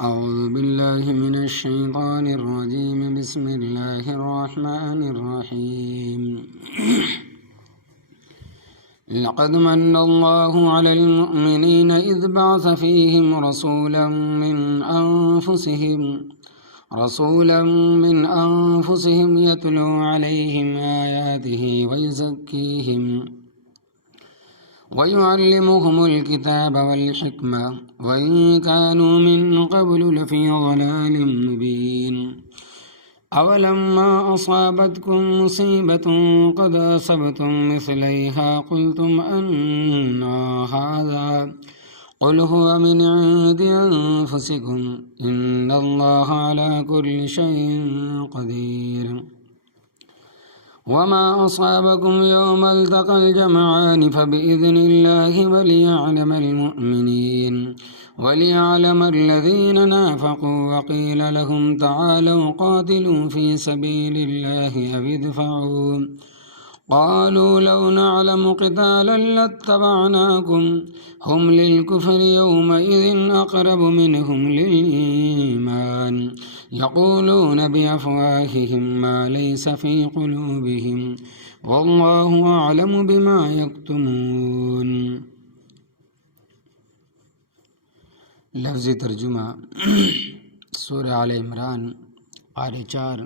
أعوذ بالله من الشيطان الرجيم بسم الله الرحمن الرحيم لقد من الله على المؤمنين إذ بعث فيهم رسولا من أنفسهم يتلو عليهم آياته ويزكيهم ويعلمهم الكتاب والحكمة وإن كانوا من قبل لفي ضلال مبين أولما أصابتكم مصيبة قد أصبتم مثليها قلتم أنى هذا قل هو من عند أنفسكم إن الله على كل شيء قدير وما أصابكم يوم التقى الجمعان فبإذن الله وليعلم الذين نافقوا وقيل لهم تعالوا قاتلوا في سبيل الله أو ادفعوا قالوا لو نعلم قتالا لاتبعناكم هم للكفر يومئذ أقرب منهم للإيمان يقولون بأفواههم ما ليس في قلوبهم والله أعلم بما يكتمون. لفظی ترجمہ سورہ آل عمران پارہ 4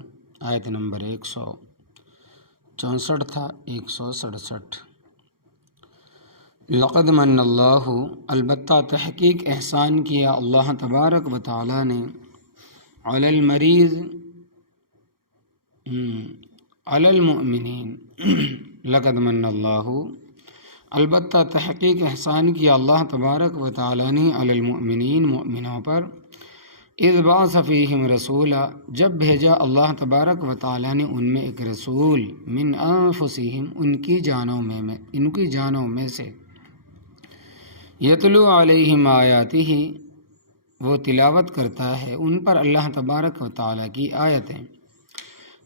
آیت نمبر 164 تھا 167. لقد من اللہ، البتہ تحقیق احسان کیا اللہ تبارک و تعالی نے، علی المؤمنین. لقد من اللہ، البتہ تحقیق احسان کیا اللہ تبارک و تعالی نے، علی المؤمنین، مؤمنوں پر، اذ بعث فیہم رسولا، جب بھیجا اللہ تبارک و تعالی نے ان میں ایک رسول، من انفسہم، ان کی جانوں میں سے، یتلو علیہم آیاتہ، وہ تلاوت کرتا ہے ان پر اللہ تبارک و تعالی کی آیتیں،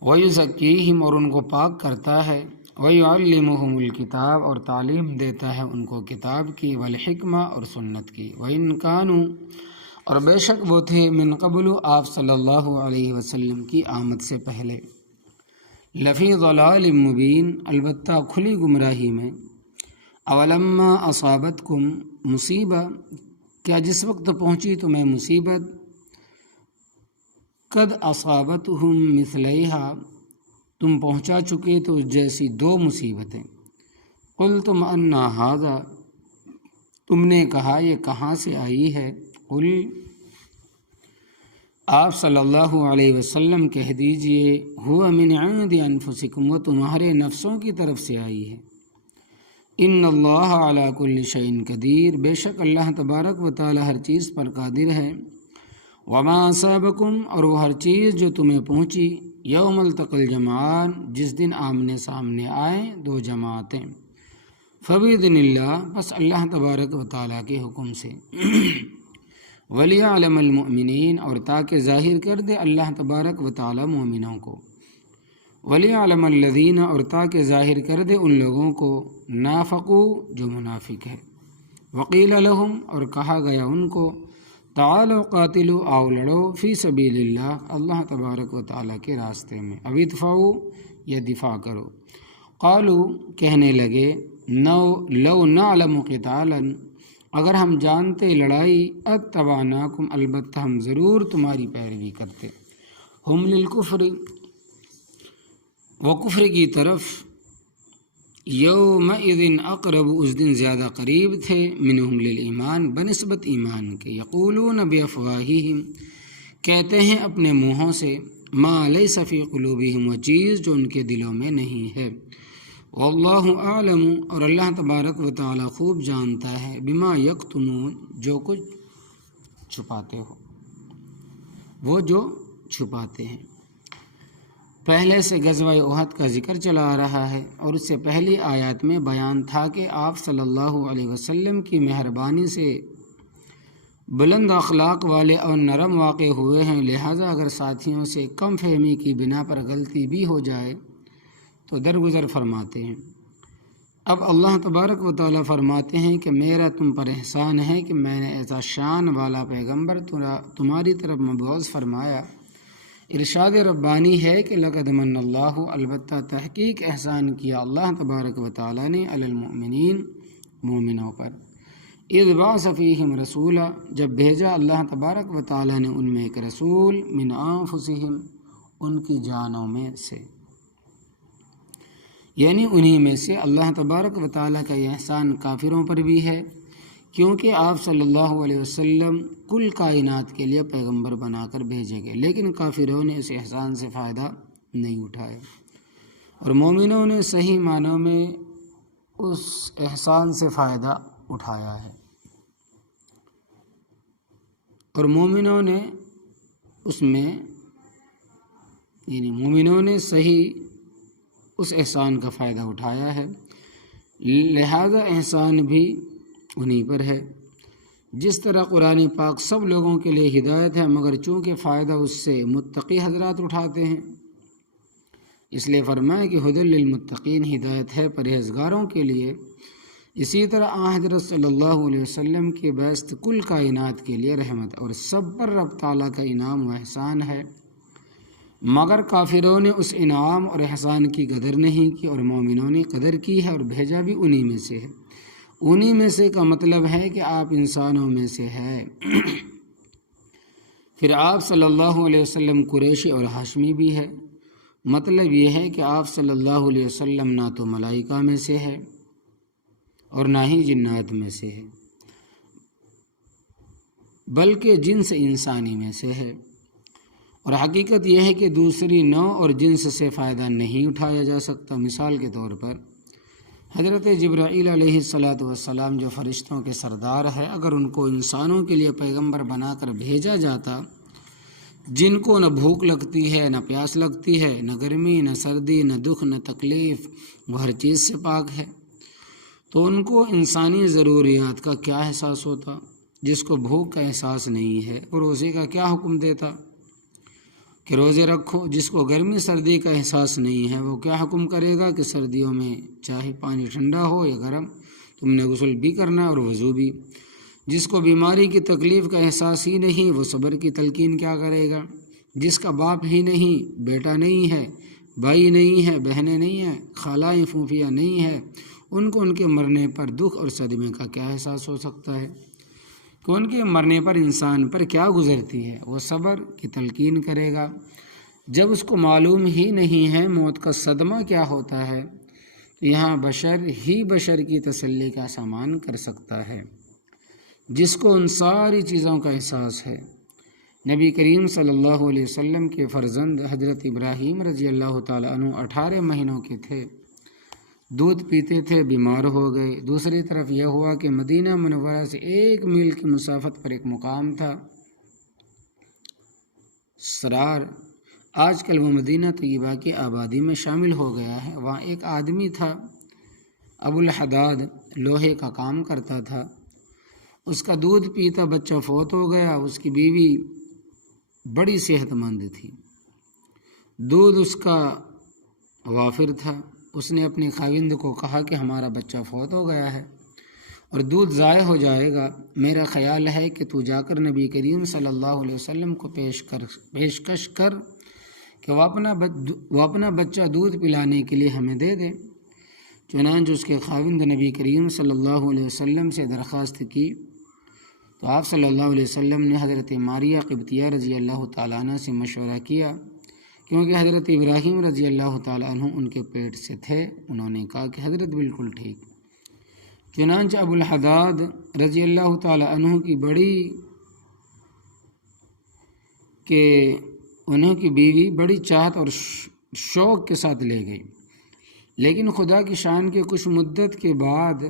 ویزکیہم، اور ان کو پاک کرتا ہے، ویعلمہم الکتاب، اور تعلیم دیتا ہے ان کو کتاب کی، والحکمہ، اور سنت کی، وإن کانوا، اور بے شک وہ تھے، من قبل، آپ صلی اللہ علیہ وسلم کی آمد سے پہلے، لفی ضلال مبین، البتہ کھلی گمراہی میں. اولما اصابتکم مصیبہ، کیا جس وقت پہنچی تمہیں مصیبت، قد اصابتہم مثلیہا، تم پہنچا چکے تو جیسی دو مصیبتیں، قلتم انا ھذا، تم نے کہا یہ کہاں سے آئی ہے، قل، آپ صلی اللہ علیہ وسلم کہہ دیجئے، ہوا من عند انفسکم، وہ تمہارے نفسوں کی طرف سے آئی ہے. ان اللہ علی کل شیء قدیر، بے شک اللہ تبارک و تعالی ہر چیز پر قادر ہے. وما اصابکم، اور وہ ہر چیز جو تمہیں پہنچی، یوم التقى الجمعان، جس دن آمنے سامنے آئیں دو جماعتیں، فبإذن اللہ، بس اللہ تبارک و تعالیٰ کے حکم سے. ولیعلم المؤمنین، اور تاکہ ظاہر کر دے اللہ تبارک و تعالیٰ مومنوں کو، ولیعلم الذین، اور تاکہ ظاہر کر دے ان لوگوں کو، نافقو، جو منافق ہے. وقیل لہم، اور کہا گیا ان کو، تعالوا قاتلوا، آؤ لڑو، فی سبیل اللہ، اللہ تبارک و تعالیٰ کے راستے میں، او ادفعوا، یا دفاع کرو. قالوا، کہنے لگے، لو نعلم قتالا، اگر ہم جانتے لڑائی، اتبعناکم، البتہ ہم ضرور تمہاری پیروی کرتے. ہم للکفر، وہ کفر کی طرف، یومئذ اقرب، اس دن زیادہ قریب تھے، منہم للایمان، بنسبت ایمان کے. یقولون بافواہہم، کہتے ہیں اپنے منہوں سے، ما لیس فی قلوبہم، وہ چیز جو ان کے دلوں میں نہیں ہے. واللہ اعلم، اور اللہ تبارک و تعالی خوب جانتا ہے، بما یکتمون، جو کچھ چھپاتے ہو، وہ جو چھپاتے ہیں. پہلے سے غزوہ احد کا ذکر چلا آ رہا ہے، اور اس سے پہلی آیات میں بیان تھا کہ آپ صلی اللہ علیہ وسلم کی مہربانی سے بلند اخلاق والے اور نرم واقع ہوئے ہیں، لہٰذا اگر ساتھیوں سے کم فہمی کی بنا پر غلطی بھی ہو جائے تو درگزر فرماتے ہیں. اب اللہ تبارک و تعالیٰ فرماتے ہیں کہ میرا تم پر احسان ہے کہ میں نے ایسا شان والا پیغمبر تمہاری طرف مبعوث فرمایا۔ ارشاد ربانی ہے کہ لقد من اللہ، البتہ تحقیق احسان کیا اللہ تبارک و تعالیٰ نے علی المؤمنین، مومنوں پر، اذ بعث فیہم رسولا، جب بھیجا اللہ تبارک و تعالیٰ نے ان میں ایک رسول، من انفسہم، ان کی جانوں میں سے، یعنی انہی میں سے۔ اللہ تبارک و تعالیٰ کا یہ احسان کافروں پر بھی ہے، کیونکہ آپ صلی اللہ علیہ وسلم کل کائنات کے لیے پیغمبر بنا کر بھیجے گئے، لیکن کافروں نے اس احسان سے فائدہ نہیں اٹھایا، اور مومنوں نے صحیح معنوں میں اس احسان سے فائدہ اٹھایا ہے، اور مومنوں نے اس میں، یعنی مومنوں نے صحیح اس احسان کا فائدہ اٹھایا ہے، لہذا احسان بھی انہی پر ہے۔ جس طرح قرآن پاک سب لوگوں کے لیے ہدایت ہے، مگر چونکہ فائدہ اس سے متقی حضرات اٹھاتے ہیں، اس لیے فرمایا کہ ھدی للمتقین، ہدایت ہے پرہیزگاروں کے لیے۔ اسی طرح حضرت صلی اللہ علیہ وسلم کی بعثت کل کائنات کے لیے رحمت اور سب پر رب تعالیٰ کا انعام و احسان ہے، مگر کافروں نے اس انعام اور احسان کی قدر نہیں کی، اور مومنوں نے قدر کی ہے، اور بھیجا بھی انہی میں سے ہے۔ انہی میں سے کا مطلب ہے کہ آپ انسانوں میں سے ہے۔ پھر آپ صلی اللہ علیہ وسلم قریشی اور ہاشمی بھی ہے، مطلب یہ ہے کہ آپ صلی اللہ علیہ وسلم نہ تو ملائکہ میں سے ہے اور نہ ہی جنات میں سے ہے، بلکہ جنس انسانی میں سے ہے، اور حقیقت یہ ہے کہ دوسری نوع اور جنس سے فائدہ نہیں اٹھایا جا سکتا۔ مثال کے طور پر حضرت جبرائیل علیہ السلام جو فرشتوں کے سردار ہے، اگر ان کو انسانوں کے لیے پیغمبر بنا کر بھیجا جاتا، جن کو نہ بھوک لگتی ہے، نہ پیاس لگتی ہے، نہ گرمی، نہ سردی، نہ دکھ، نہ تکلیف، وہ ہر چیز سے پاک ہے، تو ان کو انسانی ضروریات کا کیا احساس ہوتا؟ جس کو بھوک کا احساس نہیں ہے وہ روزے کا کیا حکم دیتا کہ روزے رکھو؟ جس کو گرمی سردی کا احساس نہیں ہے وہ کیا حکم کرے گا کہ سردیوں میں چاہے پانی ٹھنڈا ہو یا گرم تم نے غسل بھی کرنا اور وضو بھی؟ جس کو بیماری کی تکلیف کا احساس ہی نہیں وہ صبر کی تلقین کیا کرے گا؟ جس کا باپ ہی نہیں، بیٹا نہیں ہے، بھائی نہیں ہے، بہنیں نہیں ہیں، خالائیں پھوپھیاں نہیں ہیں، ان کو ان کے مرنے پر دکھ اور صدمے کا کیا احساس ہو سکتا ہے کہ ان کے مرنے پر انسان پر کیا گزرتی ہے؟ وہ صبر کی تلقین کرے گا۔ جب اس کو معلوم ہی نہیں ہے موت کا صدمہ کیا ہوتا ہے، تو یہاں بشر ہی بشر کی تسلی کا سامان کر سکتا ہے، جس کو ان ساری چیزوں کا احساس ہے۔ نبی کریم صلی اللہ علیہ وسلم کے فرزند حضرت ابراہیم رضی اللہ تعالیٰ عنہ 18 مہینوں کے تھے، دودھ پیتے تھے، بیمار ہو گئے۔ دوسری طرف یہ ہوا کہ مدینہ منورہ سے 1 میل کی مسافت پر ایک مقام تھا سرار، آج کل وہ مدینہ طیبہ کی آبادی میں شامل ہو گیا ہے۔ وہاں ایک آدمی تھا ابو الحداد، لوہے کا کام کرتا تھا، اس کا دودھ پیتا بچہ فوت ہو گیا۔ اس کی بیوی بڑی صحت مند تھی، دودھ اس کا وافر تھا۔ اس نے اپنے خاوند کو کہا کہ ہمارا بچہ فوت ہو گیا ہے اور دودھ ضائع ہو جائے گا، میرا خیال ہے کہ تو جا کر نبی کریم صلی اللہ علیہ وسلم کو پیشکش کر کہ وہ اپنا بچہ دودھ پلانے کے لیے ہمیں دے دے۔ چنانچہ اس کے خاوند نبی کریم صلی اللہ علیہ وسلم سے درخواست کی، تو آپ صلی اللہ علیہ وسلم نے حضرت ماریہ قبطیہ رضی اللہ تعالیٰ عنہ سے مشورہ کیا، کیونکہ حضرت ابراہیم رضی اللہ تعالیٰ عنہ ان کے پیٹ سے تھے۔ انہوں نے کہا کہ حضرت بالکل ٹھیک۔ چنانچہ ابو الحداد رضی اللہ تعالیٰ عنہ کی انہوں کی بیوی بڑی چاہت اور شوق کے ساتھ لے گئی، لیکن خدا کی شان کے کچھ مدت کے بعد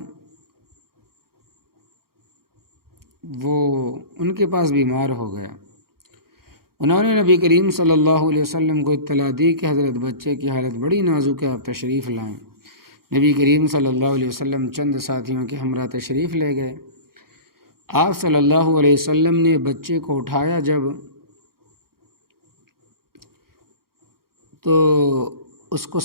وہ ان کے پاس بیمار ہو گیا۔ انہوں نے نبی کریم صلی اللہ علیہ وسلم کو اطلاع دی کہ حضرت بچے کی حالت بڑی نازک ہے، آپ تشریف لائیں۔ نبی کریم صلی اللہ علیہ وسلم چند ساتھیوں کے ہمراہ تشریف لے گئے۔ آپ صلی اللہ علیہ وسلم نے بچے کو اٹھایا جب تو اس کا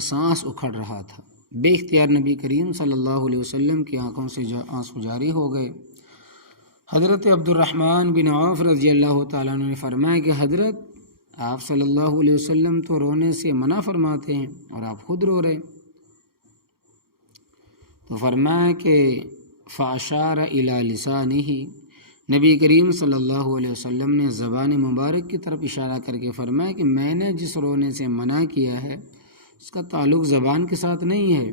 سانس اکھڑ رہا تھا، بے اختیار نبی کریم صلی اللہ علیہ وسلم کی آنکھوں سے آنسو جاری ہو گئے۔ حضرت عبد الرحمن بن عوف رضی اللہ تعالیٰ عنہ نے فرمایا کہ حضرت آپ صلی اللہ علیہ وسلم تو رونے سے منع فرماتے ہیں اور آپ خود رو رہے، تو فرمایا کہ فاشار الی لسانہ، نبی کریم صلی اللہ علیہ وسلم نے زبان مبارک کی طرف اشارہ کر کے فرمایا کہ میں نے جس رونے سے منع کیا ہے اس کا تعلق زبان کے ساتھ نہیں ہے،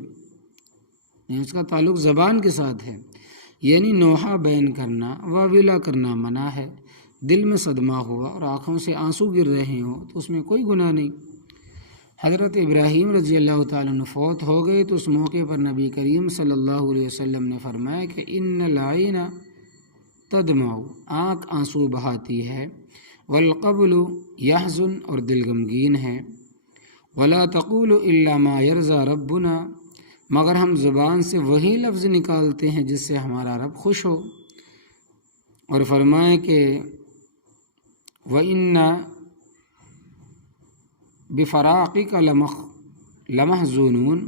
اس کا تعلق زبان کے ساتھ ہے، یعنی نوحہ بیان کرنا واویلا کرنا منع ہے۔ دل میں صدمہ ہوا اور آنکھوں سے آنسو گر رہے ہوں تو اس میں کوئی گناہ نہیں۔ حضرت ابراہیم رضی اللہ تعالیٰ عنہ فوت ہو گئے تو اس موقع پر نبی کریم صلی اللہ علیہ وسلم نے فرمایا کہ ان العین تدمع، آنکھ آنسو بہاتی ہے، والقلب یحزن، اور دل غمگین ہے، ولا تقول الا ما یرضی ربنا، مگر ہم زبان سے وہی لفظ نکالتے ہیں جس سے ہمارا رب خوش ہو۔ اور فرمائے کہ وَإِنَّ بِفَرَاقِكَ لَمَحْزُونُونَ،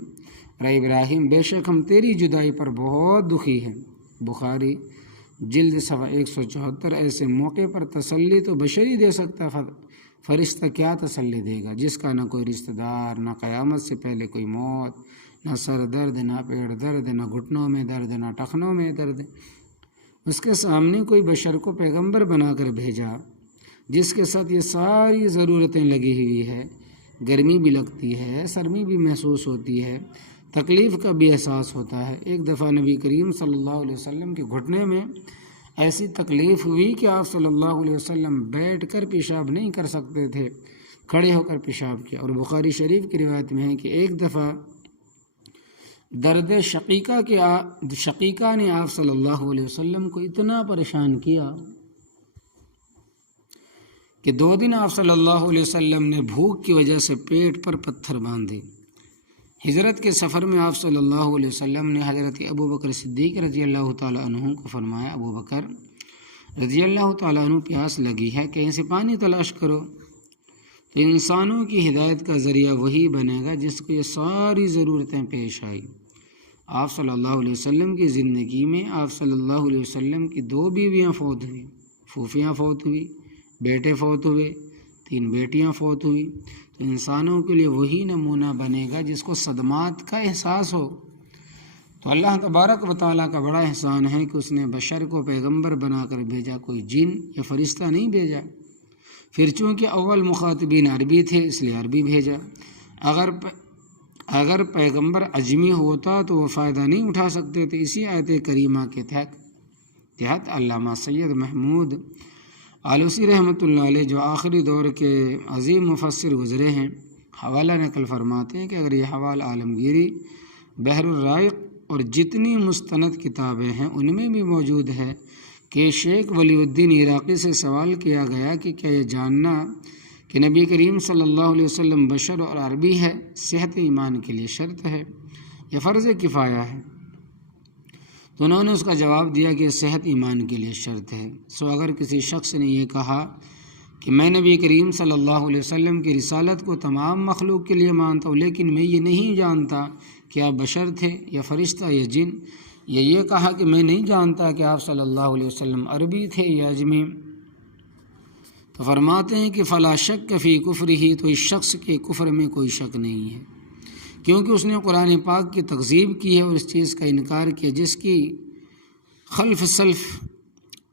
اے ابراہیم بے شک ہم تیری جدائی پر بہت دکھی ہیں۔ بخاری جلد صفحہ 174۔ ایسے موقع پر تسلی تو بشر ہی دے سکتا، فرشتہ کیا تسلی دے گا جس کا نہ کوئی رشتہ دار، نہ قیامت سے پہلے کوئی موت، نہ سر درد، نہ پیٹ درد، نہ گھٹنوں میں درد، نہ ٹخنوں میں درد۔ اس کے سامنے کوئی بشر کو پیغمبر بنا کر بھیجا جس کے ساتھ یہ ساری ضرورتیں لگی ہوئی ہے، گرمی بھی لگتی ہے، سرمی بھی محسوس ہوتی ہے، تکلیف کا بھی احساس ہوتا ہے۔ ایک دفعہ نبی کریم صلی اللہ علیہ وسلم کے گھٹنے میں ایسی تکلیف ہوئی کہ آپ صلی اللہ علیہ وسلم بیٹھ کر پیشاب نہیں کر سکتے تھے، کھڑے ہو کر پیشاب کیا۔ اور بخاری شریف کی روایت میں ہے کہ ایک دفعہ درد شقیقہ نے آپ صلی اللہ علیہ وسلم کو اتنا پریشان کیا کہ 2 دن آپ صلی اللہ علیہ وسلم نے بھوک کی وجہ سے پیٹ پر پتھر باندھے۔ ہجرت کے سفر میں آپ صلی اللہ علیہ وسلم نے حضرت ابو بکر صدیق رضی اللہ تعالیٰ عنہ کو فرمایا، ابو بکر رضی اللہ تعالیٰ عنہ پیاس لگی ہے، کہیں سے پانی تلاش کرو۔ تو انسانوں کی ہدایت کا ذریعہ وہی بنے گا جس کو یہ ساری ضرورتیں پیش آئی۔ آپ صلی اللہ علیہ وسلم کی زندگی میں آپ صلی اللہ علیہ وسلم کی 2 بیویاں فوت ہوئی، پھوپھیاں فوت ہوئی، بیٹے فوت ہوئے، 3 بیٹیاں فوت ہوئی۔ تو انسانوں کے لیے وہی نمونہ بنے گا جس کو صدمات کا احساس ہو۔ تو اللہ تبارک و تعالیٰ کا بڑا احسان ہے کہ اس نے بشر کو پیغمبر بنا کر بھیجا، کوئی جن یا فرشتہ نہیں بھیجا۔ پھر چونکہ اول مخاطبین عربی تھے اس لیے عربی بھیجا۔ اگر پیغمبر اجمی ہوتا تو وہ فائدہ نہیں اٹھا سکتے تھے۔ اسی آیت کریمہ کے تحت علامہ سید محمود آلوسی رحمۃ اللہ علیہ جو آخری دور کے عظیم مفسر گزرے ہیں، حوالہ نقل فرماتے ہیں کہ اگر یہ حوالہ عالمگیری، بحر الرائق اور جتنی مستند کتابیں ہیں ان میں بھی موجود ہے کہ شیخ ولی الدین عراقی سے سوال کیا گیا کہ کیا یہ جاننا کہ نبی کریم صلی اللہ علیہ وسلم بشر اور عربی ہے صحت ایمان کے لیے شرط ہے یا فرض کفایہ ہے؟ تو انہوں نے اس کا جواب دیا کہ صحت ایمان کے لیے شرط ہے۔ اگر کسی شخص نے یہ کہا کہ میں نبی کریم صلی اللہ علیہ وسلم کی رسالت کو تمام مخلوق کے لیے مانتا ہوں لیکن میں یہ نہیں جانتا کہ آپ بشر تھے یا فرشتہ یا جن، یا یہ کہا کہ میں نہیں جانتا کہ آپ صلی اللہ علیہ وسلم عربی تھے یا اجمی، تو فرماتے ہیں کہ فلا شک فی کفرہ، تو اس شخص کے کفر میں کوئی شک نہیں ہے، کیونکہ اس نے قرآن پاک کی تکذیب کی ہے اور اس چیز کا انکار کیا جس کی خلف سلف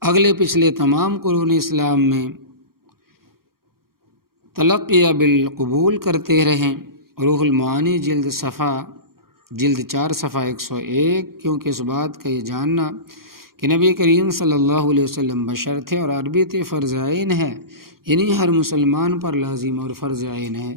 اگلے پچھلے تمام قرون اسلام میں تلقی بالقبول کرتے رہیں۔ روح المعانی جلد 4 صفحہ 101۔ کیونکہ اس بات کا یہ جاننا کہ نبی کریم صلی اللہ علیہ وسلم بشر تھے اور عربی تھے فرض عین ہے، یعنی ہر مسلمان پر لازم اور فرض عین ہے،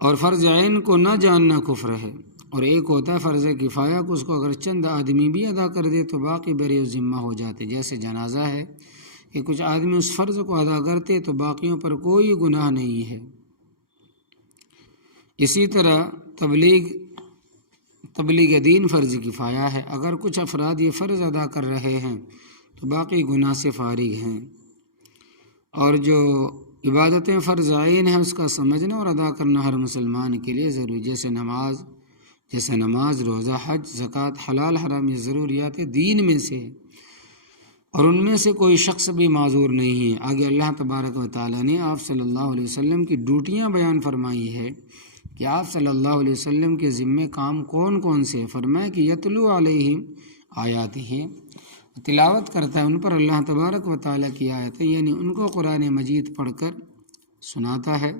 اور فرض عین کو نہ جاننا کفر ہے۔ اور ایک ہوتا ہے فرض کفایہ کو، اس کو اگر چند آدمی بھی ادا کر دے تو باقی بری و ذمہ ہو جاتے، جیسے جنازہ ہے کہ کچھ آدمی اس فرض کو ادا کرتے تو باقیوں پر کوئی گناہ نہیں ہے۔ اسی طرح تبلیغ دین فرض کفایہ ہے، اگر کچھ افراد یہ فرض ادا کر رہے ہیں تو باقی گناہ سے فارغ ہیں، اور جو عبادتیں فرض عین ہیں، اس کا سمجھنا اور ادا کرنا ہر مسلمان کے لیے ضروری، جیسے نماز، روزہ، حج، زکوٰۃ، حلال حرام یہ ضروریات دین میں سے ہے، اور ان میں سے کوئی شخص بھی معذور نہیں ہے۔ آگے اللہ تبارک و تعالیٰ نے آپ صلی اللہ علیہ وسلم کی ڈیوٹیاں بیان فرمائی ہے کہ آپ صلی اللہ علیہ وسلم کے ذمے کام کون کون سے، فرمایا کہ یتلو علیہم آیاتہ، تلاوت کرتا ہے ان پر اللہ تبارک و تعالیٰ کی آیتیں، یعنی ان کو قرآن مجید پڑھ کر سناتا ہے،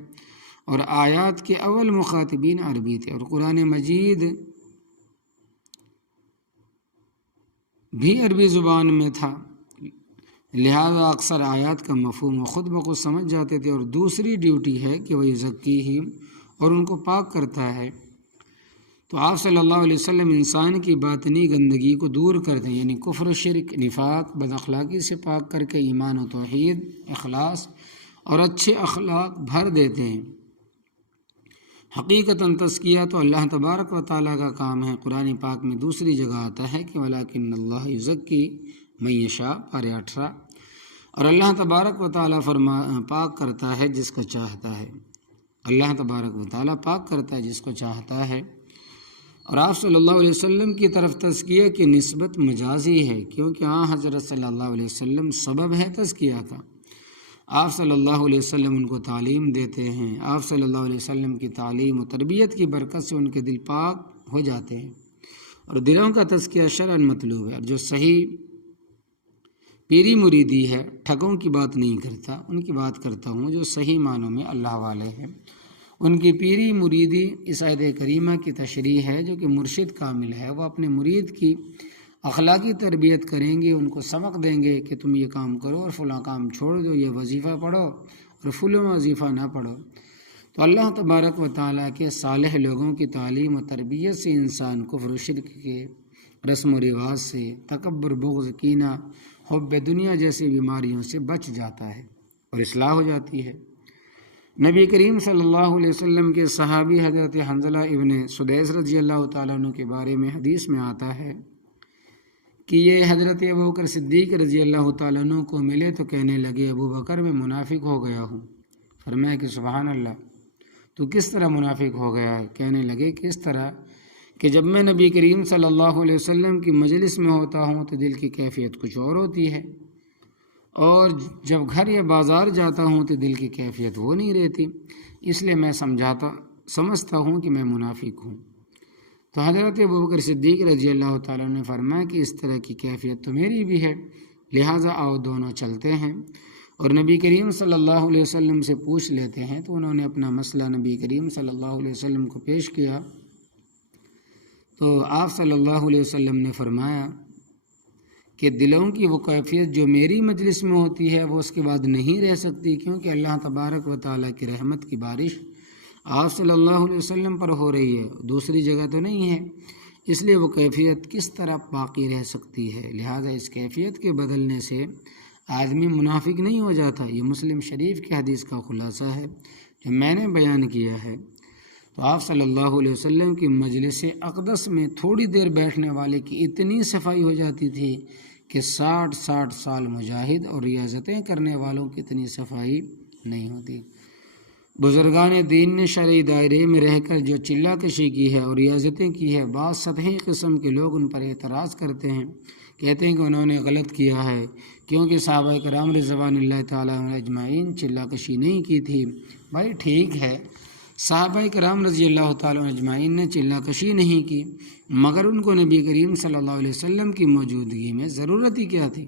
اور آیات کے اول مخاطبین عربی تھے، اور قرآن مجید بھی عربی زبان میں تھا، لہذا اکثر آیات کا مفہوم وہ خود بخود سمجھ جاتے تھے۔ اور دوسری ڈیوٹی ہے کہ وہ یزکیہم، اور ان کو پاک کرتا ہے۔ تو آپ صلی اللہ علیہ وسلم انسان کی باطنی گندگی کو دور کرتے ہیں، یعنی کفر، شرک، نفاق، بد اخلاقی سے پاک کر کے ایمان و توحید، اخلاص اور اچھے اخلاق بھر دیتے ہیں۔ حقیقتاً تزکیہ تو اللہ تبارک و تعالیٰ کا کام ہے۔ قرآن پاک میں دوسری جگہ آتا ہے کہ وَلَٰكِنَّ اللَّهَ يُزَكِّي مَن يَشَاءُ، پارہ 18، اور اللہ تبارک و تعالیٰ پاک کرتا ہے جس کو چاہتا ہے، اللہ تبارک و تعالیٰ پاک کرتا ہے جس کو چاہتا ہے۔ اور آپ صلی اللہ علیہ وسلم کی طرف تزکیہ کی نسبت مجازی ہے، کیونکہ حضرت صلی اللہ علیہ وسلم سبب ہے تزکیہ کا۔ آپ صلی اللہ علیہ وسلم ان کو تعلیم دیتے ہیں، آپ صلی اللہ علیہ وسلم کی تعلیم و تربیت کی برکت سے ان کے دل پاک ہو جاتے ہیں، اور دلوں کا تزکیہ شرعاً مطلوب ہے۔ اور جو صحیح پیری مریدی ہے، ٹھگوں کی بات نہیں کرتا، ان کی بات کرتا ہوں جو صحیح معنوں میں اللہ والے ہیں، ان کی پیری مریدی اس آیت کریمہ کی تشریح ہے۔ جو کہ مرشد کامل ہے، وہ اپنے مرید کی اخلاقی تربیت کریں گے، ان کو سبق دیں گے کہ تم یہ کام کرو اور فلاں کام چھوڑ دو، یہ وظیفہ پڑھو اور فلاں وظیفہ نہ پڑھو۔ تو اللہ تبارک و تعالیٰ کے صالح لوگوں کی تعلیم و تربیت سے انسان کفر و شرک کے رسم و رواج سے، تکبر، بغض، کینہ، حب دنیا جیسی بیماریوں سے بچ جاتا ہے اور اصلاح ہو جاتی ہے۔ نبی کریم صلی اللہ علیہ وسلم کے صحابی حضرت حنظلہ ابن سدیس رضی اللہ تعالیٰ عنہ کے بارے میں حدیث میں آتا ہے کہ یہ حضرت ابوبکر صدیق رضی اللہ تعالیٰ عنہ کو ملے تو کہنے لگے، ابو بکر میں منافق ہو گیا ہوں۔ فرمایا کہ سبحان اللہ، تو کس طرح منافق ہو گیا ہے؟ کہنے لگے کہ اس طرح کہ جب میں نبی کریم صلی اللہ علیہ وسلم کی مجلس میں ہوتا ہوں تو دل کی کیفیت کچھ اور ہوتی ہے، اور جب گھر یا بازار جاتا ہوں تو دل کی کیفیت وہ نہیں رہتی، اس لیے میں سمجھتا ہوں کہ میں منافق ہوں۔ تو حضرت ابوبکر صدیق رضی اللہ تعالیٰ نے فرمایا کہ اس طرح کی کیفیت تو میری بھی ہے، لہٰذا آؤ دونوں چلتے ہیں اور نبی کریم صلی اللہ علیہ وسلم سے پوچھ لیتے ہیں۔ تو انہوں نے اپنا مسئلہ نبی کریم صلی اللہ علیہ وسلم کو پیش کیا، تو آپ صلی اللہ علیہ وسلم نے فرمایا کہ دلوں کی وہ کیفیت جو میری مجلس میں ہوتی ہے وہ اس کے بعد نہیں رہ سکتی، کیونکہ اللہ تبارک و تعالیٰ کی رحمت کی بارش آپ صلی اللہ علیہ وسلم پر ہو رہی ہے، دوسری جگہ تو نہیں ہے، اس لیے وہ کیفیت کس طرح باقی رہ سکتی ہے۔ لہٰذا اس کیفیت کے بدلنے سے آدمی منافق نہیں ہو جاتا۔ یہ مسلم شریف کی حدیث کا خلاصہ ہے جو میں نے بیان کیا ہے۔ تو آپ صلی اللہ علیہ وسلم کی مجلس اقدس میں تھوڑی دیر بیٹھنے والے کی اتنی صفائی ہو جاتی تھی کہ 60 سال مجاہد اور ریاضتیں کرنے والوں کی اتنی صفائی نہیں ہوتی۔ بزرگان دین نے شرعی دائرے میں رہ کر جو چلہ کشی کی ہے اور ریاضتیں کی ہے، بعض سطحی قسم کے لوگ ان پر اعتراض کرتے ہیں، کہتے ہیں کہ انہوں نے غلط کیا ہے کیونکہ صحابہ کرام رضوان اللہ تعالیٰ اجمعین چلہ کشی نہیں کی تھی۔ بھائی ٹھیک ہے، صحابہ کرام رضی اللہ تعالیٰ اجمعین نے چلہ کشی نہیں کی، مگر ان کو نبی کریم صلی اللہ علیہ وسلم کی موجودگی میں ضرورت ہی کیا تھی؟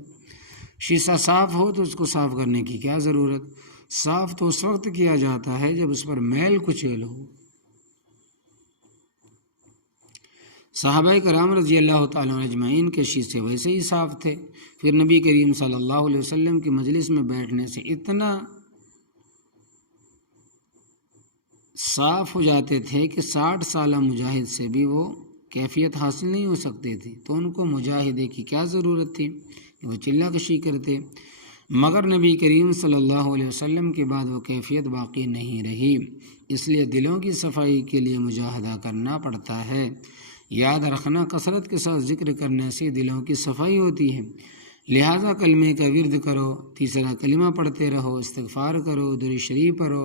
شیشہ صاف ہو تو اس کو صاف کرنے کی کیا ضرورت؟ صاف تو اس وقت کیا جاتا ہے جب اس پر میل کچیل ہو۔ صحابہ کرام رضی اللہ تعالیٰ اجمعین کے شیشے ویسے ہی صاف تھے، پھر نبی کریم صلی اللہ علیہ وسلم کی مجلس میں بیٹھنے سے اتنا صاف ہو جاتے تھے کہ 60 سالہ مجاہد سے بھی وہ کیفیت حاصل نہیں ہو سکتی تھی، تو ان کو مجاہدے کی کیا ضرورت تھی کہ وہ چلہ کشی کرتے؟ مگر نبی کریم صلی اللہ علیہ وسلم کے بعد وہ کیفیت باقی نہیں رہی، اس لیے دلوں کی صفائی کے لیے مجاہدہ کرنا پڑتا ہے۔ یاد رکھنا، کثرت کے ساتھ ذکر کرنے سے دلوں کی صفائی ہوتی ہے، لہٰذا کلمے کا ورد کرو، تیسرا کلمہ پڑھتے رہو، استغفار کرو، درود شریف پڑھو،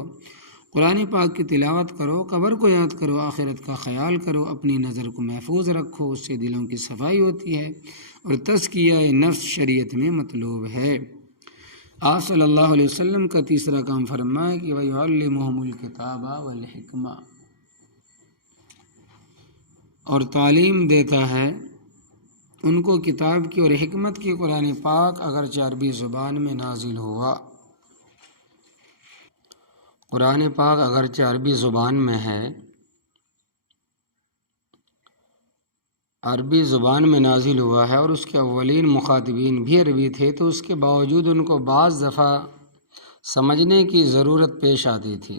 قرآن پاک کی تلاوت کرو، قبر کو یاد کرو، آخرت کا خیال کرو، اپنی نظر کو محفوظ رکھو، اس سے دلوں کی صفائی ہوتی ہے اور تزکیہ نفس شریعت میں مطلوب ہے۔ آپ صلی اللہ علیہ وسلم کا تیسرا کام فرمایا کہ وَيُعَلِّمُهُمُ الْكِتَابَ وَالْحِکْمَةَ، اور تعلیم دیتا ہے ان کو کتاب کی اور حکمت کی۔ قرآن پاک اگرچہ عربی زبان میں نازل ہوا، قرآن پاک اگرچہ عربی زبان میں ہے، عربی زبان میں نازل ہوا ہے اور اس کے اولین مخاطبین بھی عربی تھے، تو اس کے باوجود ان کو بعض دفعہ سمجھنے کی ضرورت پیش آتی تھی۔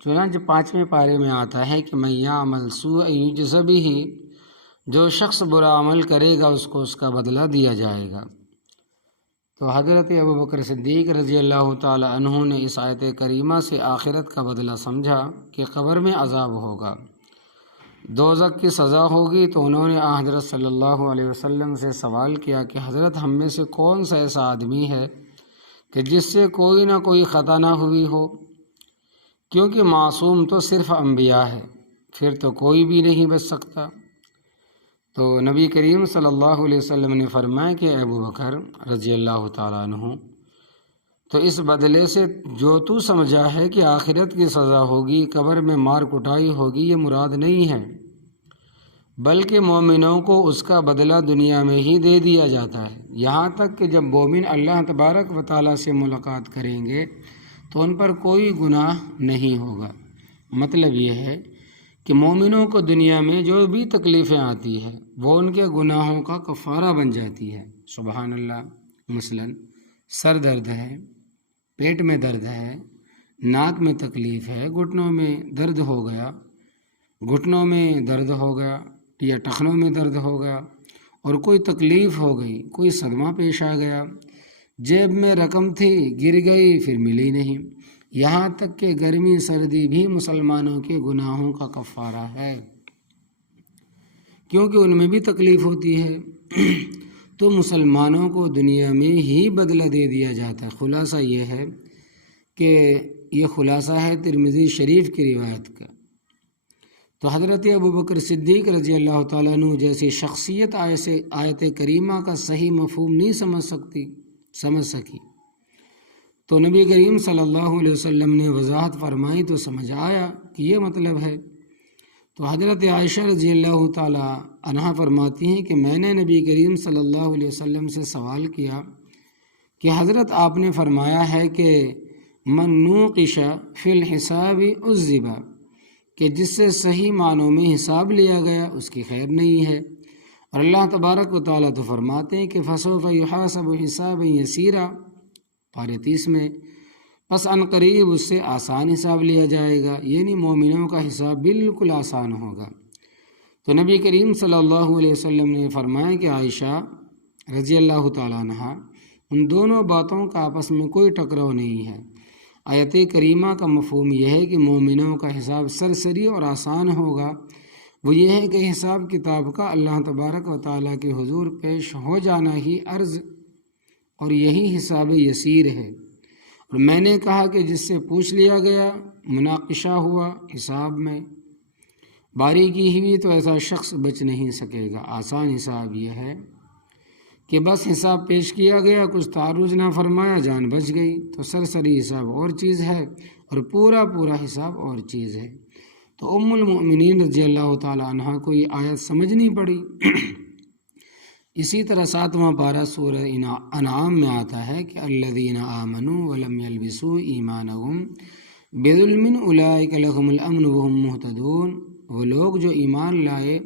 چنانچہ 5ویں پارے میں آتا ہے کہ مَن یعمل سوءًا یجز بہ، جو شخص برا عمل کرے گا اس کو اس کا بدلہ دیا جائے گا۔ تو حضرت ابوبکر صدیق رضی اللہ تعالی عنہ نے اس آیت کریمہ سے آخرت کا بدلہ سمجھا کہ قبر میں عذاب ہوگا، دوزخ کی سزا ہوگی، تو انہوں نے حضرت صلی اللہ علیہ وسلم سے سوال کیا کہ حضرت ہم میں سے کون سا ایسا آدمی ہے کہ جس سے کوئی نہ کوئی خطا نہ ہوئی ہو، کیونکہ معصوم تو صرف انبیاء ہے، پھر تو کوئی بھی نہیں بچ سکتا۔ تو نبی کریم صلی اللہ علیہ وسلم نے فرمایا کہ ابوبکر رضی اللہ تعالیٰ عنہ، تو اس بدلے سے جو تو سمجھا ہے کہ آخرت کی سزا ہوگی، قبر میں مار کٹائی ہوگی، یہ مراد نہیں ہے، بلکہ مومنوں کو اس کا بدلہ دنیا میں ہی دے دیا جاتا ہے، یہاں تک کہ جب مومن اللہ تبارک و تعالیٰ سے ملاقات کریں گے تو ان پر کوئی گناہ نہیں ہوگا۔ مطلب یہ ہے کہ مومنوں کو دنیا میں جو بھی تکلیفیں آتی ہیں وہ ان کے گناہوں کا کفارہ بن جاتی ہے۔ سبحان اللہ، مثلا سر درد ہے، پیٹ میں درد ہے، ناک میں تکلیف ہے، گھٹنوں میں درد ہو گیا یا ٹخنوں میں درد ہو گیا، اور کوئی تکلیف ہو گئی، کوئی صدمہ پیش آ گیا، جیب میں رقم تھی گر گئی پھر ملی نہیں، یہاں تک کہ گرمی سردی بھی مسلمانوں کے گناہوں کا کفارہ ہے، کیونکہ ان میں بھی تکلیف ہوتی ہے۔ تو مسلمانوں کو دنیا میں ہی بدلہ دے دیا جاتا ہے۔ خلاصہ یہ ہے کہ یہ خلاصہ ہے ترمذی شریف کی روایت کا۔ تو حضرت ابوبکر صدیق رضی اللہ تعالیٰ عنہ جیسی شخصیت آیت کریمہ کا صحیح مفہوم نہیں سمجھ سکی، تو نبی کریم صلی اللہ علیہ وسلم نے وضاحت فرمائی تو سمجھ آیا کہ یہ مطلب ہے۔ تو حضرت عائشہ رضی اللہ تعالی عنہا فرماتی ہیں کہ میں نے نبی کریم صلی اللہ علیہ وسلم سے سوال کیا کہ حضرت آپ نے فرمایا ہے کہ من نوقش فی الحساب عذب، کہ جس سے صحیح معنوں میں حساب لیا گیا اس کی خیر نہیں ہے، اور اللہ تبارک و تعالیٰ تو فرماتے ہیں کہ فسوف یحاسب حسابا یسیرا، پارے 30 میں، پس ان قریب اس سے آسان حساب لیا جائے گا، یعنی مومنوں کا حساب بالکل آسان ہوگا۔ تو نبی کریم صلی اللہ علیہ وسلم نے فرمایا کہ عائشہ رضی اللہ تعالیٰ عنہا، ان دونوں باتوں کا آپس میں کوئی ٹکراؤ نہیں ہے۔ آیت کریمہ کا مفہوم یہ ہے کہ مومنوں کا حساب سرسری اور آسان ہوگا، وہ یہ ہے کہ حساب کتاب کا اللہ تبارک و تعالیٰ کے حضور پیش ہو جانا ہی عرض اور یہی حساب یسیر ہے۔ اور میں نے کہا کہ جس سے پوچھ لیا گیا، مناقشہ ہوا، حساب میں باریکی ہوئی، تو ایسا شخص بچ نہیں سکے گا۔ آسان حساب یہ ہے کہ بس حساب پیش کیا گیا، کچھ تعرض نہ فرمایا، جان بچ گئی۔ تو سرسری حساب اور چیز ہے اور پورا حساب اور چیز ہے۔ تو ام المؤمنین رضی اللہ تعالی عنہ کو یہ آیت سمجھنی پڑی۔ اسی طرح 7واں پارہ سورہ انعام میں آتا ہے کہ الذین آمنوا ولم یلبسوا ایمانہم بظلم اولئک لہم الامن وہم مہتدون، وہ لوگ جو ایمان لائے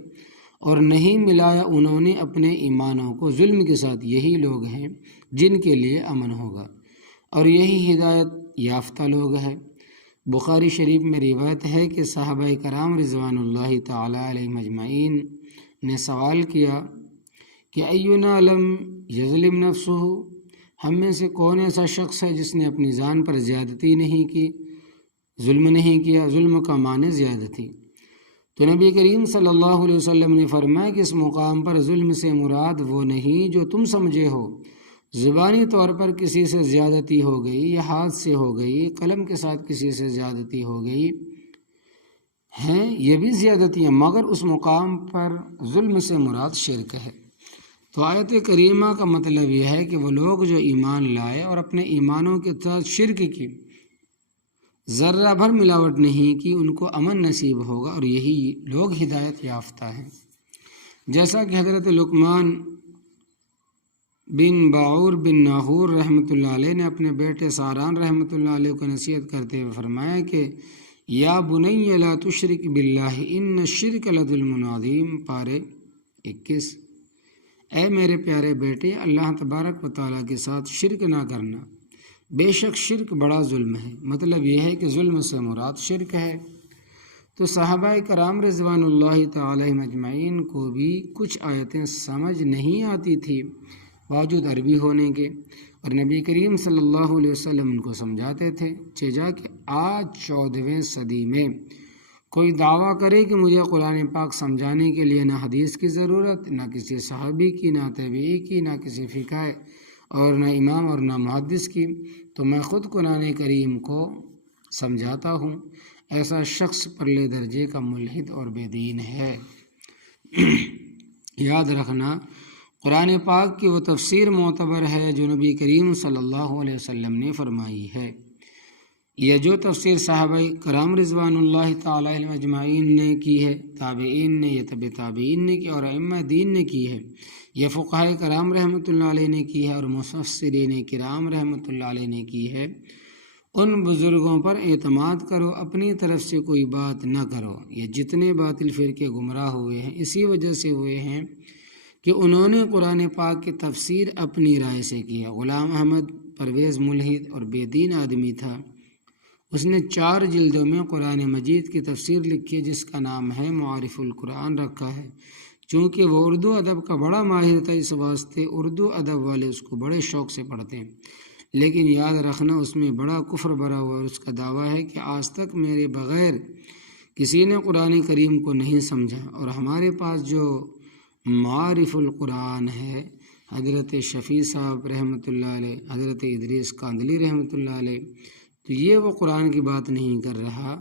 اور نہیں ملایا انہوں نے اپنے ایمانوں کو ظلم کے ساتھ، یہی لوگ ہیں جن کے لیے امن ہوگا اور یہی ہدایت یافتہ لوگ ہیں۔ بخاری شریف میں روایت ہے کہ صحابہ کرام رضوان اللہ تعالی علیہم اجمعین نے سوال کیا کہ اینا لم یظلم نفسہ، ہم میں سے کون ایسا شخص ہے جس نے اپنی جان پر زیادتی نہیں کی، ظلم نہیں کیا؟ ظلم کا معنی زیادتی۔ تو نبی کریم صلی اللہ علیہ وسلم نے فرمایا کہ اس مقام پر ظلم سے مراد وہ نہیں جو تم سمجھے ہو، زبانی طور پر کسی سے زیادتی ہو گئی یا ہاتھ سے ہو گئی، قلم کے ساتھ کسی سے زیادتی ہو گئی ہیں، یہ بھی زیادتی ہیں، مگر اس مقام پر ظلم سے مراد شرک ہے۔ تو آیت کریمہ کا مطلب یہ ہے کہ وہ لوگ جو ایمان لائے اور اپنے ایمانوں کے ساتھ شرک کی، ذرہ بھر ملاوٹ نہیں کی، ان کو امن نصیب ہوگا، اور یہی لوگ ہدایت یافتہ ہیں۔ جیسا کہ حضرت لقمان بن باعور بن ناہور رحمۃ اللہ علیہ نے اپنے بیٹے ساران رحمۃ اللہ علیہ کو نصیحت کرتے ہوئے فرمایا کہ یا بنی لا تشرک باللہ ان الشرک لظلم عظیم، پارے 21۔ اے میرے پیارے بیٹے، اللہ تبارک و تعالیٰ کے ساتھ شرک نہ کرنا، بے شک شرک بڑا ظلم ہے۔ مطلب یہ ہے کہ ظلم سے مراد شرک ہے۔ تو صحابہ کرام رضوان اللہ تعالی اجمعین کو بھی کچھ آیتیں سمجھ نہیں آتی تھی باوجود عربی ہونے کے، اور نبی کریم صلی اللہ علیہ وسلم ان کو سمجھاتے تھے۔ چہ کہ آج 14ویں صدی میں کوئی دعویٰ کرے کہ مجھے قرآن پاک سمجھانے کے لیے نہ حدیث کی ضرورت، نہ کسی صحابی کی، نہ تابعی کی، نہ کسی فقہ اور نہ امام اور نہ محدث کی، تو میں خود قرآن کریم کو سمجھاتا ہوں، ایسا شخص پرلے درجے کا ملحد اور بے دین ہے۔ یاد رکھنا، قرآن پاک کی وہ تفسیر معتبر ہے جو نبی کریم صلی اللہ علیہ وسلم نے فرمائی ہے، یہ جو تفسیر صحابہ کرام رضوان اللہ تعالی علیہم اجمعین نے کی ہے، تابعین نے، یہ تبع تابعین نے کی، اور ائمہ دین نے کی ہے، یہ فقہاء کرام رحمۃ اللہ علیہ نے کی ہے، اور مفسرین کرام رحمۃ اللہ علیہ نے کی ہے، ان بزرگوں پر اعتماد کرو، اپنی طرف سے کوئی بات نہ کرو۔ یہ جتنے باطل فرقے گمراہ ہوئے ہیں اسی وجہ سے ہوئے ہیں کہ انہوں نے قرآن پاک کی تفسیر اپنی رائے سے کی ہے۔ غلام احمد پرویز ملحد اور بے دین آدمی تھا، اس نے 4 جلدوں میں قرآن مجید کی تفسیر لکھی ہے، جس کا نام ہے معارف القرآن رکھا ہے۔ چونکہ وہ اردو ادب کا بڑا ماہر تھا، اس واسطے اردو ادب والے اس کو بڑے شوق سے پڑھتے ہیں، لیکن یاد رکھنا اس میں بڑا کفر بھرا ہوا، اور اس کا دعویٰ ہے کہ آج تک میرے بغیر کسی نے قرآن کریم کو نہیں سمجھا۔ اور ہمارے پاس جو معارف القرآن ہے، حضرت شفیع صاحب رحمۃ اللہ علیہ، حضرت ادریس کاندلی رحمۃ اللہ علیہ، تو یہ وہ قرآن کی بات نہیں کر رہا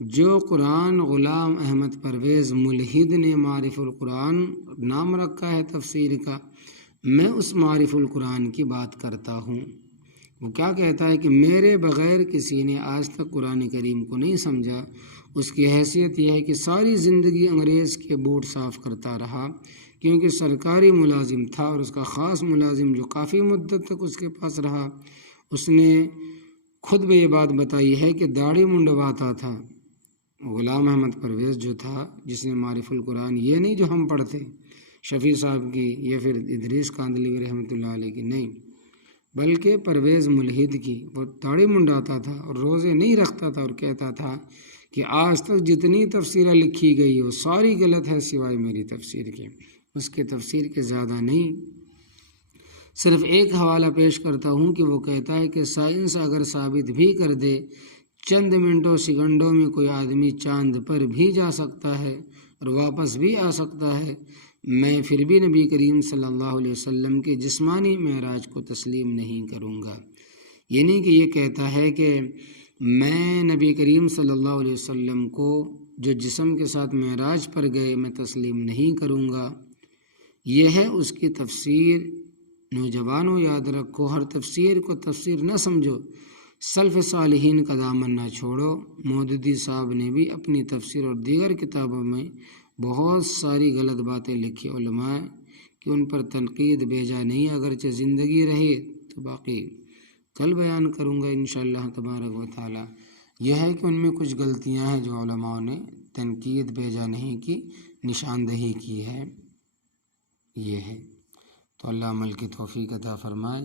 جو قرآن غلام احمد پرویز ملحد نے معارف القرآن نام رکھا ہے تفسیر کا، میں اس معارف القرآن کی بات کرتا ہوں۔ وہ کیا کہتا ہے کہ میرے بغیر کسی نے آج تک قرآن کریم کو نہیں سمجھا۔ اس کی حیثیت یہ ہے کہ ساری زندگی انگریز کے بوٹ صاف کرتا رہا، کیونکہ سرکاری ملازم تھا، اور اس کا خاص ملازم جو کافی مدت تک اس کے پاس رہا، اس نے خود بھی یہ بات بتائی ہے کہ داڑھی منڈواتا تھا۔ غلام احمد پرویز جو تھا، جس نے معارف القرآن، یہ نہیں جو ہم پڑھتے شفیع صاحب کی یا پھر ادریس کاندلی رحمۃ اللہ علیہ کی، نہیں، بلکہ پرویز ملحد کی، وہ داڑھی منڈاتا تھا اور روزے نہیں رکھتا تھا، اور کہتا تھا کہ آج تک جتنی تفسیریں لکھی گئی وہ ساری غلط ہے سوائے میری تفسیر کے۔ اس کے تفسیر کے زیادہ نہیں، صرف ایک حوالہ پیش کرتا ہوں کہ وہ کہتا ہے کہ سائنس اگر ثابت بھی کر دے چند منٹوں سیکنڈوں میں کوئی آدمی چاند پر بھی جا سکتا ہے اور واپس بھی آ سکتا ہے، میں پھر بھی نبی کریم صلی اللہ علیہ وسلم کے جسمانی معراج کو تسلیم نہیں کروں گا۔ یعنی کہ یہ کہتا ہے کہ میں نبی کریم صلی اللہ علیہ وسلم کو جو جسم کے ساتھ معراج پر گئے میں تسلیم نہیں کروں گا۔ یہ ہے اس کی تفسیر۔ نوجوانوں یاد رکھو، ہر تفسیر کو تفسیر نہ سمجھو، سلف صالحین کا دامن نہ چھوڑو۔ مودودی صاحب نے بھی اپنی تفسیر اور دیگر کتابوں میں بہت ساری غلط باتیں لکھی، علماء کہ ان پر تنقید بھیجا نہیں، اگرچہ زندگی رہی تو باقی کل بیان کروں گا انشاءاللہ تبارک و تعالی۔ یہ ہے کہ ان میں کچھ غلطیاں ہیں جو علماء نے تنقید بھیجا نہیں کی، نشاندہی کی ہے، یہ ہے۔ تو اللہ عمل کی توفیق عطا فرمائے۔